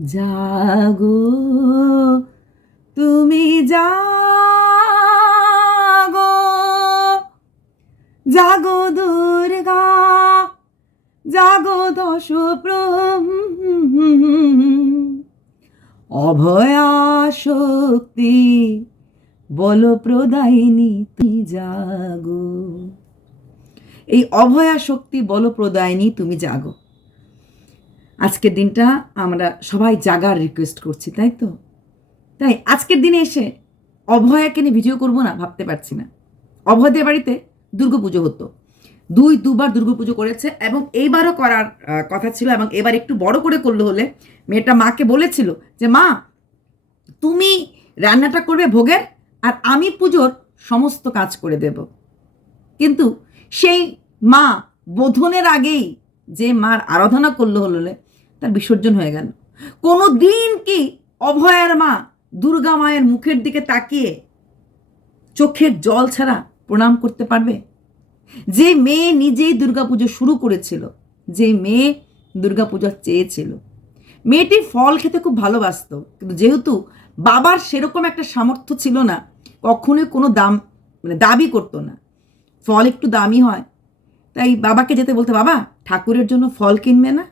জাগো, তুমি জাগো জাগো দুর্গা, জাগো দশ অভয়া শক্তি, বল প্রদায়িনী, তুমি জাগো। এই অভয়া শক্তি, বল প্রদায়িনী, তুমি জাগো। আজকের দিনটা আমরা সবাই জাগার রিকোয়েস্ট করছি, তাই তো? তাই আজকের দিনে এসে অভয়াকে নিয়ে ভিডিও করব না, ভাবতে পারছি না। অভয়দের বাড়িতে দুর্গাপুজো হতো। দুই, দুবার দুর্গাপুজো করেছে এবং এইবারও করার কথা ছিল এবং এবার একটু বড় করে করল হলে মেয়েটা মাকে বলেছিল যে, মা, তুমি রান্নাটা করবে ভোগের আর আমি পুজোর সমস্ত কাজ করে দেব। কিন্তু সেই মা বোধনের আগেই যে মার আরাধনা করল হলে তার বিসর্জন হয়ে গেল। কোনো দিন কি অভয়ার মা দুর্গা মায়ের মুখের দিকে তাকিয়ে চোখের জল ছাড়া প্রণাম করতে পারবে? যে মেয়ে নিজেই দুর্গাপুজো শুরু করেছিল, যে মেয়ে দুর্গাপূজা চেয়েছিল। মেয়েটি ফল খেতে খুব ভালোবাসতো, কিন্তু যেহেতু বাবার সেরকম একটা সামর্থ্য ছিল না, কখনোই কোনো দাম মানে দাবি করতো না। ফল একটু দামি হয়, তাই বাবাকে যেতে বলতে, বাবা, ঠাকুরের জন্য ফল কিনবে না?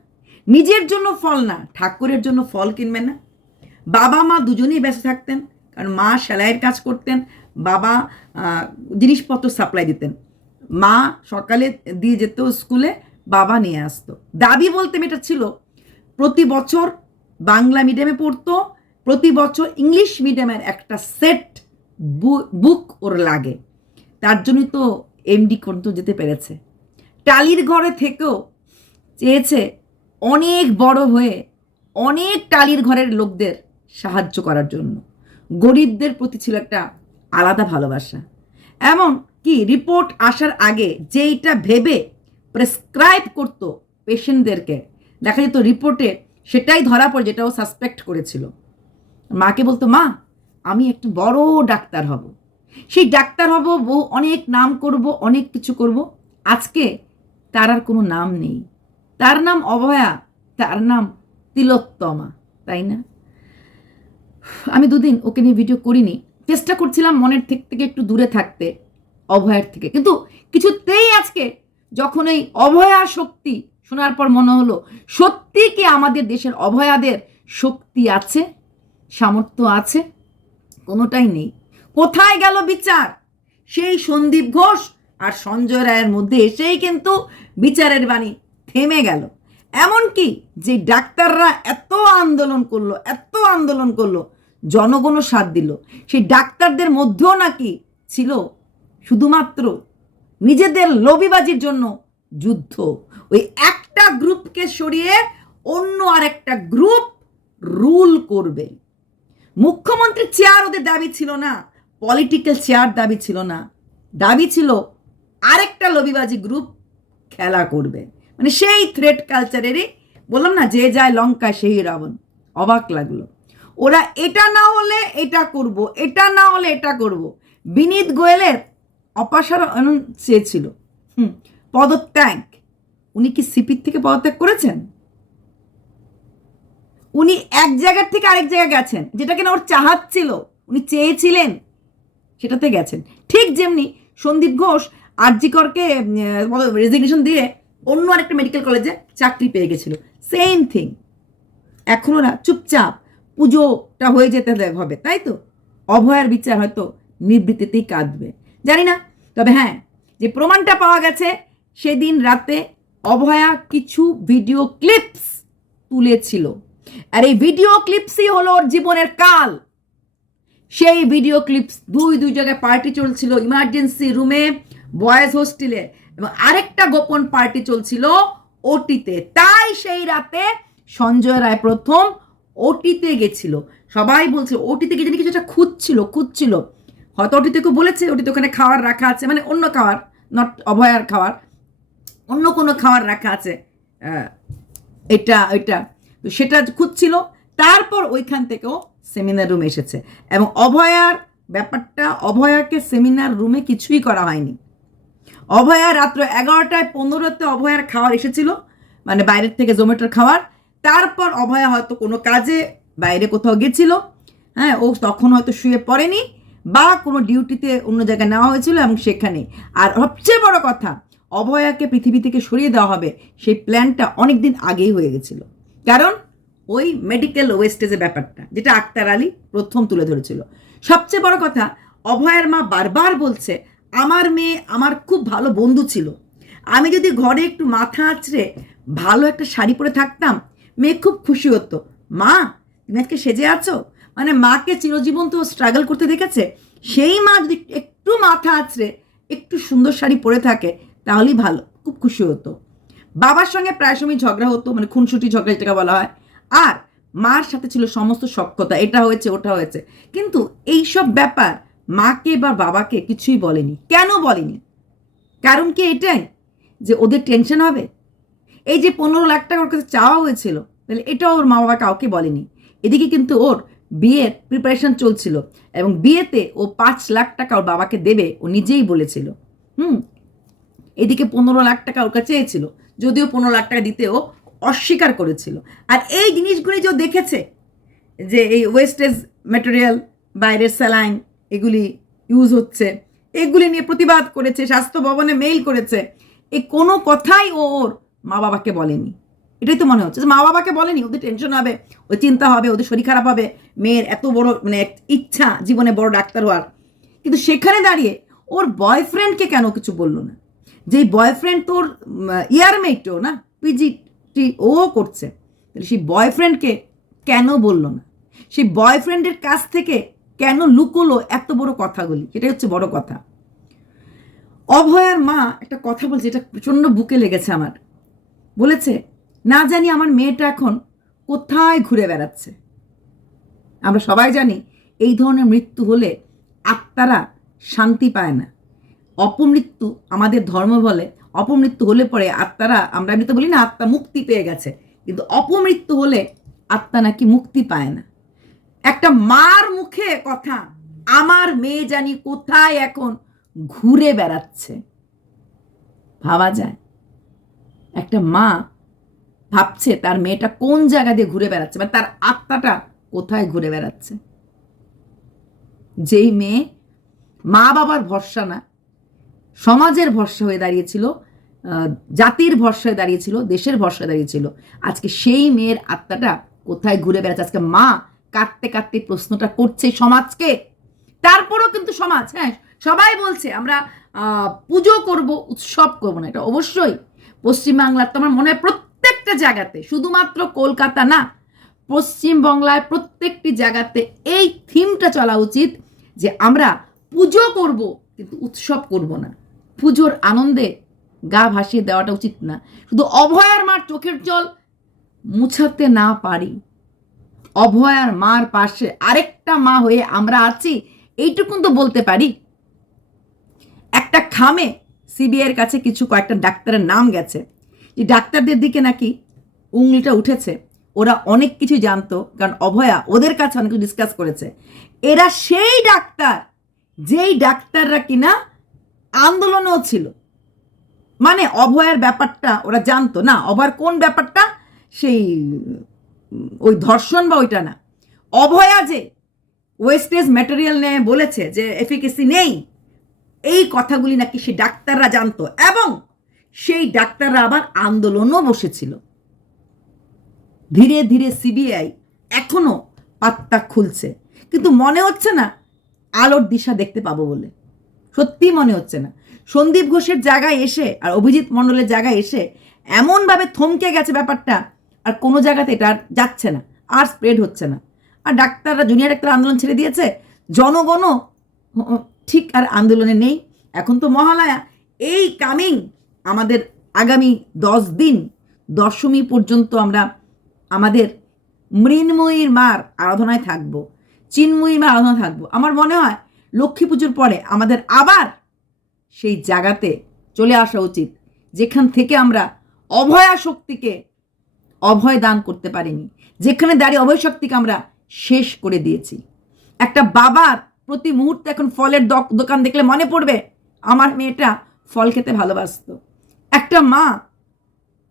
নিজের জন্য ফল না, ঠাকুরের জন্য ফল কিনবে না। বাবা, মা দুজনেই ব্যস্ত থাকতেন, কারণ মা সেলাইয়ের কাজ করতেন, বাবা জিনিসপত্র সাপ্লাই দিতেন। মা সকালে দিয়ে যেত স্কুলে, বাবা নিয়ে আসতো। দাবি বলতে মেয়েটা ছিল, প্রতি বছর বাংলা মিডিয়ামে পড়তো, প্রতি বছর ইংলিশ মিডিয়ামের একটা সেট বুক ওর লাগে। তার জন্যই তো এমডি করতে যেতে পেরেছে। টালির ঘরে থেকেও চেয়েছে অনেক বড় হয়ে অনেক টালির ঘরের লোকদের সাহায্য করার জন্য। গরিবদের প্রতি ছিল একটা আলাদা ভালোবাসা। এমন কি রিপোর্ট আসার আগে যেইটা ভেবে প্রেসক্রাইব করতো পেশেন্টদেরকে দেখা যেত রিপোর্টে সেটাই ধরা পড়ে যেটা ও সাসপেক্ট করেছিল। মাকে বলতো, মা, আমি একটু বড় ডাক্তার হব। সেই ডাক্তার হব, বউ অনেক নাম করব, অনেক কিছু করব। আজকে তার আর কোনো নাম নেই। তার নাম অভয়া, তার নাম তিলোত্তমা, তাই না? আমি দুদিন ওকে নিয়ে ভিডিও করিনি। চেষ্টা করছিলাম মনের থেকে থেকে একটু দূরে থাকতে, অভয়ার থেকে। কিন্তু কিছুতেই আজকে যখন এই অভয়া শক্তি শোনার পর মনে হলো, সত্যি কি আমাদের দেশের অভয়াদের শক্তি আছে, সামর্থ্য আছে? কোনোটাই নেই। কোথায় গেল বিচার? সেই সন্দীপ ঘোষ আর সঞ্জয় রায়ের মধ্যে এসেই কিন্তু বিচারের বাণী। থেমে গেল। এমনকি যে ডাক্তাররা এত আন্দোলন করল, এত আন্দোলন করল, জনগণও সাথ দিল। সেই ডাক্তারদের মধ্যেও নাকি ছিল শুধুমাত্র নিজেদের লবিবাজির জন্য যুদ্ধ। ওই একটা গ্রুপকে সরিয়ে অন্য আরেকটা গ্রুপ রুল করবে। মুখ্যমন্ত্রীর চেয়ার ওদের দাবি ছিল না, পলিটিক্যাল চেয়ার দাবি ছিল না। দাবি ছিল আরেকটা লবিবাজি গ্রুপ খেলা করবে। মানে সেই থ্রেড কালচারেরই বললাম না, যে যায় লঙ্কায় সেই রাবণ। অবাক লাগল। ওরা এটা না হলে এটা করব, এটা না হলে এটা করব। বিনীত গোয়েলের অপসারণ চেয়েছিল হুম, পদত্যাগ। উনি কি সিপির থেকে পদত্যাগ করেছেন? উনি এক জায়গার থেকে আরেক জায়গায় গেছেন, যেটা কিনা ওর চাহাত ছিল। উনি চেয়েছিলেন সেটাতে গেছেন। ঠিক যেমনি সন্দীপ ঘোষ আরজিকরকে রেজিগনেশন দিয়ে অন্য আরেকটা মেডিকেল কলেজে চাকরি পেয়ে গেছিল। সেম থিং এখন ওরা চুপচাপ পুজোটা হয়ে যেতে হবে, তাই তো? অভয়ার বিচার হয়তো নিবৃত্তিতেই কাঁদবে। জানি না, তবে হ্যাঁ যে প্রমাণটা পাওয়া গেছে, সেদিন রাতে অভয়া কিছু ভিডিও ক্লিপস তুলেছিল। আর এই ভিডিও ক্লিপসই হলো ওর জীবনের কাল। সেই ভিডিও ক্লিপস দুই দুই জায়গায় পার্টি চলছিল ইমার্জেন্সি রুমে বয়েজ হোস্টেলে এবং আরেকটা গোপন পার্টি চলছিল ওটিতে। তাই সেই রাতে সঞ্জয় রায় প্রথম ওটিতে গেছিল। সবাই বলছে ওটিতে গিয়ে কিছু একটা খুঁজছিল খুঁজছিল। হয়তো ওটিতে কেউ বলেছে, ওটিতে ওখানে খাবার রাখা আছে মানে অন্য খাওয়ার নট অভয়ার খাবার অন্য কোনো খাবার রাখা আছে এটা এটা। সেটা খুঁজছিল। তারপর ওইখান থেকেও সেমিনার রুমে এসেছে। এবং অভয়ার ব্যাপারটা, অভয়াকে সেমিনার রুমে কিছুই করা হয়নি। অভয়া রাত্র এগারোটায় পনেরোতে অভয়ার খাওয়ার এসেছিল মানে বাইরের থেকে জোম্যাটোর খাওয়ার। তারপর অভয়া হয়তো কোনো কাজে বাইরে কোথাও গেছিল হ্যাঁ ও তখন হয়তো শুয়ে পড়েনি বা কোনো ডিউটিতে অন্য জায়গায় নেওয়া হয়েছিল এবং সেখানে। আর সবচেয়ে বড় কথা, অভয়াকে পৃথিবী থেকে সরিয়ে দেওয়া হবে সেই প্ল্যানটা অনেক দিন আগেই হয়ে গেছিল। কারণ ওই মেডিকেল ওয়েস্টেজের ব্যাপারটা, যেটা আক্তার আলী প্রথম তুলে ধরেছিল। সবচেয়ে বড় কথা, অভয়ের মা বারবার বলছে আমার মেয়ে আমার খুব ভালো বন্ধু ছিল। আমি যদি ঘরে একটু মাথা আঁচড়ে ভালো একটা শাড়ি পরে থাকতাম, মেয়ে খুব খুশি হতো। মা, তুমি আজকে সেজে আছো? মানে মাকে চিরজীবন তো স্ট্রাগল করতে দেখেছে? সেই মা যদি একটু মাথা আঁচড়ে একটু সুন্দর শাড়ি পরে থাকে, তাহলেই ভালো। খুব খুশি হতো। বাবার সঙ্গে প্রায় সময় ঝগড়া হতো মানে খুনসুটি ঝগড়া যেটাকে বলা হয়। আর মার সাথে ছিল সমস্ত সক্ষতা এটা হয়েছে, ওটা হয়েছে। কিন্তু এই সব ব্যাপার মাকে বা বাবাকে কিছুই বলেনি। কেন বলেনি? কারণ কি এটাই? যে ওদের টেনশন হবে? এই যে পনেরো লাখ টাকা ওর কাছে চাওয়া হয়েছিল, তাহলে এটাও ওর মা বাবা কাউকে বলেনি। এদিকে কিন্তু ওর বিয়ের প্রিপারেশন চলছিল এবং বিয়েতে ও পাঁচ লাখ টাকা ওর বাবাকে দেবে, ও নিজেই বলেছিল। হুম? এদিকে পনেরো লাখ টাকা ওর কাছে চেয়েছিল, যদিও পনেরো লাখ টাকা দিতে ও অস্বীকার করেছিল। আর এই জিনিসগুলি যে দেখেছে, যে এই ওয়েস্টেজ ম্যাটেরিয়াল বাইরের স্যালাইন এগুলি ইউজ হচ্ছে। এগুলি নিয়ে প্রতিবাদ করেছে, স্বাস্থ্য ভবনে মেইল করেছে। এই কোনো কথাই ও ওর মা বাবাকে বলেনি। এটাই তো মনে হচ্ছে মা বাবাকে বলেনি, ওদের টেনশন হবে, ওদের চিন্তা হবে, ওদের শরীর খারাপ হবে। মেয়ের এত বড় মানে ইচ্ছা জীবনে বড় ডাক্তার হওয়ার। কিন্তু সেখানে দাঁড়িয়ে ওর বয়ফ্রেন্ডকে কেন কিছু বলল না? যেই বয়ফ্রেন্ড তোর ইয়ারমেটও না পিজিটি ও করছে, তাহলে সেই বয়ফ্রেন্ডকে কেন বলল না? সেই বয়ফ্রেন্ডের কাছ থেকে কেন লুকোলো এত বড় কথাগুলি? সেটাই হচ্ছে বড় কথা। অভয়ার মা একটা কথা বলছে এটা প্রচণ্ড বুকে লেগেছে আমার। বলেছে, না জানি আমার মেয়েটা এখন কোথায় ঘুরে বেড়াচ্ছে। আমরা সবাই জানি এই ধরনের মৃত্যু হলে আত্মারা শান্তি পায় না। অপমৃত্যু আমাদের ধর্ম বলে, অপমৃত্যু হলে পরে আত্মারা, আমরা এমনিতে বলি না, আত্মা মুক্তি পেয়ে গেছে। কিন্তু অপমৃত্যু হলে আত্মা নাকি মুক্তি পায় না। একটা মার মুখে কথা, আমার মেয়ে জানি কোথায় এখন ঘুরে বেড়াচ্ছে। ভাবা যায়। একটা মা ভাবছে তার মেয়েটা কোন জায়গা দিয়ে ঘুরে বেড়াচ্ছে মানে তার আত্মাটা কোথায় ঘুরে বেড়াচ্ছে। যেই মেয়ে মা বাবার ভরসা না, সমাজের ভরসা হয়ে দাঁড়িয়েছিল জাতির ভরসা হয়ে দাঁড়িয়েছিল, দেশের ভরসা দাঁড়িয়েছিল। আজকে সেই মেয়ের আত্মাটা কোথায় ঘুরে বেড়াচ্ছে? আজকে মা কাঁদতে কাটতে প্রশ্নটা করছে সমাজকে। তারপরেও কিন্তু সমাজ হ্যাঁ সবাই বলছে, আমরা পুজো করব, উৎসব করব না, এটা অবশ্যই। পশ্চিমবাংলার তো আমার মনে হয় প্রত্যেকটা জায়গাতে, শুধুমাত্র কলকাতা না, পশ্চিমবাংলায় প্রত্যেকটি জায়গাতে এই থিমটা চলা উচিত যে আমরা পুজো করব, কিন্তু উৎসব করব না। পুজোর আনন্দে গা ভাসিয়ে দেওয়াটা উচিত না। শুধু অভয়ার মার চোখের জল মুছাতে না পারি। অভয়ার মার পাশে আরেকটা মা হয়ে আমরা আছি, এইটুকুন তো বলতে পারি। একটা খামে সিবিআইয়ের কাছে কিছু কয়েকটা ডাক্তারের নাম গেছে। যে ডাক্তারদের দিকে নাকি উংলিটা উঠেছে। ওরা অনেক কিছু জানতো, কারণ অভয়া ওদের কাছে অনেক ডিসকাস করেছে। এরা সেই ডাক্তার, যেই ডাক্তাররা কিনা আন্দোলনেও ছিল। মানে অভয়ার ব্যাপারটা ওরা জানতো। না, অভয়ার কোন ব্যাপারটা? সেই ওই ধর্ষণ বা ওইটা না। অভয়া যে ওয়েস্টেজ ম্যাটেরিয়াল নিয়ে বলেছে যে এফিকেসি নেই, এই কথাগুলি নাকি সেই ডাক্তাররা জানতো এবং সেই ডাক্তাররা আবার আন্দোলনও বসেছিল। ধীরে ধীরে সিবিআই এখনও পাত্তা খুলছে। কিন্তু মনে হচ্ছে না আলোর দিশা দেখতে পাবো বলে। সত্যি মনে হচ্ছে না। সন্দীপ ঘোষের জায়গায় এসে আর অভিজিৎ মণ্ডলের জায়গায় এসে এমনভাবে থমকে গেছে ব্যাপারটা আর কোনো জায়গাতে এটা আর যাচ্ছে না, আর স্প্রেড হচ্ছে না। আর ডাক্তাররা জুনিয়র ডাক্তার আন্দোলন ছেড়ে দিয়েছে, জনগণও ঠিক আর আন্দোলনে নেই। এখন তো মহালয়া, এই কামিং আমাদের আগামী দশ দিন, দশমী পর্যন্ত আমরা আমাদের মৃন্ময়ীর মার আরাধনায় থাকব, চিন্ময়ীর মার আরাধনায় থাকব। আমার মনে হয় লক্ষ্মী পুজোর পরে আমাদের আবার সেই জায়গাতে চলে আসা উচিত, যেখান থেকে আমরা অভয়া শক্তিকে অভয় দান করতে পারিনি। যেখানে দাঁড়িয়ে অভয় শক্তিকে আমরা শেষ করে দিয়েছি। একটা বাবার প্রতি মুহূর্তে এখন ফলের দক- দোকান দেখলে মনে পড়বে, আমার মেয়েটা ফল খেতে ভালোবাসতো। একটা মা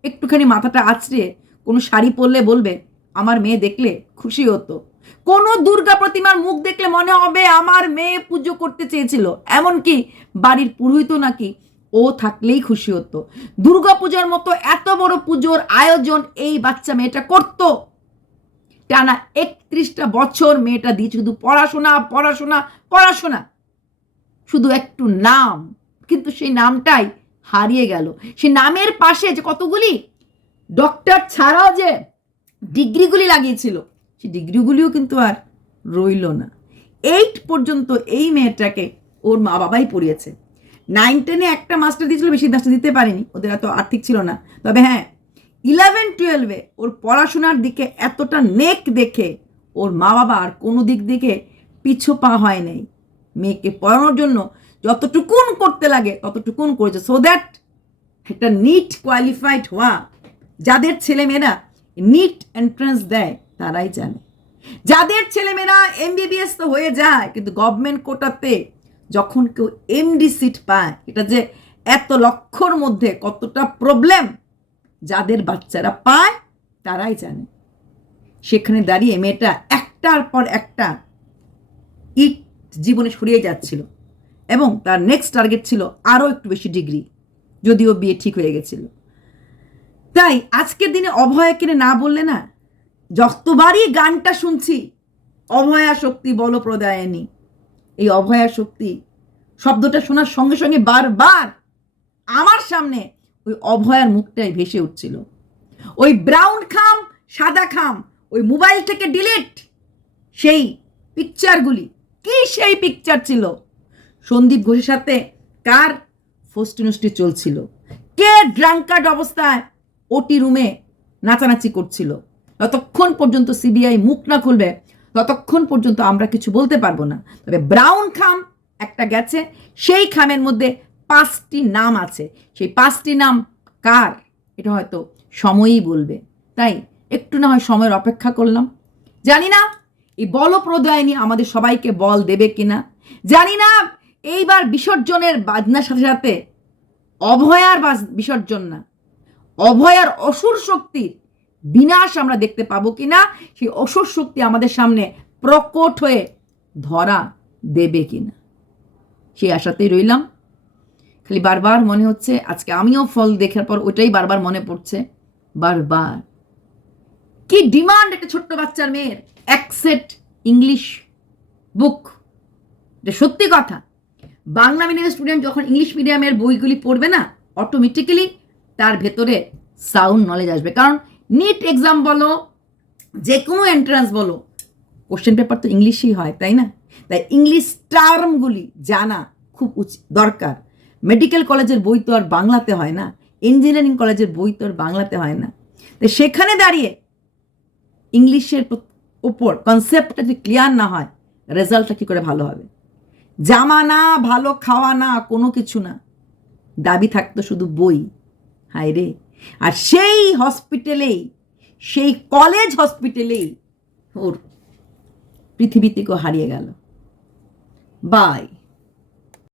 একটুখানি মাথাটা আছড়ে কোনো শাড়ি পরলে বলবে, আমার মেয়ে দেখলে খুশি হতো। কোনো দুর্গা প্রতিমার মুখ দেখলে মনে হবে, আমার মেয়ে পুজো করতে চেয়েছিল। এমনকি বাড়ির পুরোহিত নাকি ও থাকলেই খুশি হতো। দুর্গা পূজার মতো এত বড় পুজোর আয়োজন এই বাচ্চা মেয়েটা করতো। টানা একত্রিশটা বছর মেয়েটা দিয়ে শুধু পড়াশোনা পড়াশোনা পড়াশোনা। শুধু একটু নাম, কিন্তু সেই নামটাই হারিয়ে গেল। সে নামের পাশে যে কতগুলি ডক্টর ছাড়াও যে ডিগ্রিগুলি লাগিয়েছিল, সে ডিগ্রিগুলিও কিন্তু আর রইল না। এইট পর্যন্ত এই মেয়েটাকে ওর মা বাবাই পড়িয়েছে। নাইন টেনে একটা মাস্টার দিয়েছিল, বেশি মাস্টার দিতে পারেনি। ওদের এত আর্থিক ছিল না। তবে হ্যাঁ ইলেভেন টুয়েলভে ওর পড়াশোনার দিকে এতটা নেক দেখে ওর মা বাবা আর কোনো দিক দিকে পিছু পা হয় নাই। মেয়েকে পড়ানোর জন্য যতটুকুন করতে লাগে, ততটুকুন করেছে। সো দ্যাট একটা নিট কোয়ালিফাইড হওয়া, যাদের ছেলেমেয়েরা নিট এন্ট্রান্স দেয়, তারাই জানে। যাদের ছেলে ছেলেমেয়েরা এমবিবিএস তো হয়ে যায়, কিন্তু গভর্নমেন্ট কোটাতে যখন কেউ এমডি সিট পায়, এটা যে এত লক্ষর মধ্যে কতটা প্রবলেম যাদের বাচ্চারা পায়, তারাই জানে। সেখানে দাঁড়িয়ে মেয়েটা একটার পর একটা ইট জীবনে সরিয়ে যাচ্ছিল এবং তার নেক্সট টার্গেট ছিল আরও একটু বেশি ডিগ্রি যদিও বিয়ে ঠিক হয়ে গেছিল। তাই আজকের দিনে অভয়া কিনে না বললে না যতবারই গানটা শুনছি, অভয়া শক্তি বল প্রদায়নী এই অভয়া শক্তি। শব্দটা শোনার সঙ্গে সঙ্গে বারবার আমার সামনে ওই অভয়ার মুখটাই ভেসে উঠছিল। ওই ব্রাউন খাম, সাদা খাম, ওই মোবাইল থেকে ডিলিট সেই পিকচারগুলি কি সেই পিকচার ছিল? সন্দীপ ঘোষের সাথে কার ফষ্টিনষ্টি চলছিল? কে ড্রাঙ্কার্ড অবস্থায় ওটি রুমে নাচানাচি করছিল? ততক্ষণ পর্যন্ত সিবিআই মুখ না খুলবে ততক্ষণ পর্যন্ত আমরা কিছু বলতে পারব না। তবে ব্রাউন খাম একটা গেছে, সেই খামের মধ্যে পাঁচটি নাম আছে। সেই পাঁচটি নাম কার? এটা হয়তো সময়ই বলবে। তাই একটু না হয় সময়ের অপেক্ষা করলাম। জানি না এই বল প্রদায়নী আমাদের সবাইকে বল দেবে কিনা। জানি না এইবার বিসর্জনের বাজনার সাথে সাথে অভয়ার বিসর্জন না। অভয়ার অসুর শক্তির বিনাশ আমরা দেখতে পাবো কিনা, সেই অসুর শক্তি আমাদের সামনে প্রকট হয়ে ধরা দেবে কিনা। সেই আশাতেই রইলাম। খালি বারবার মনে হচ্ছে, আজকে আমিও ফল দেখার পর ওটাই বারবার মনে পড়ছে, বারবার। কি ডিমান্ড একটা ছোট্ট বাচ্চার মেয়ের? এক ইংলিশ বুক। এটা সত্যি কথা। বাংলা মিডিয়াম স্টুডেন্ট যখন ইংলিশ মিডিয়ামের বইগুলি পড়বে না অটোমেটিক্যালি তার ভেতরে সাউন্ড নলেজ আসবে। কারণ নিট এক্সাম বলো যে কোনো এন্ট্রান্স বলো। কোশ্চেন পেপার তো ইংলিশই হয়, তাই না? তাই ইংলিশ টার্মগুলি জানা খুব উচিত দরকার। মেডিকেল কলেজের বই তো আর বাংলাতে হয় না। ইঞ্জিনিয়ারিং কলেজের বই তো আর বাংলাতে হয় না। তাই সেখানে দাঁড়িয়ে ইংলিশের উপর কনসেপ্টটা যদি ক্লিয়ার না হয় রেজাল্টটা কী করে ভালো হবে? জামা না ভালো খাওয়া না কোনো কিছু না। দাবি থাকতো শুধু বই। হায় রে। আর সেই হসপিটালেই সেই কলেজ হসপিটালেই ওর পৃথিবী থেকেও হারিয়ে গেল। বাই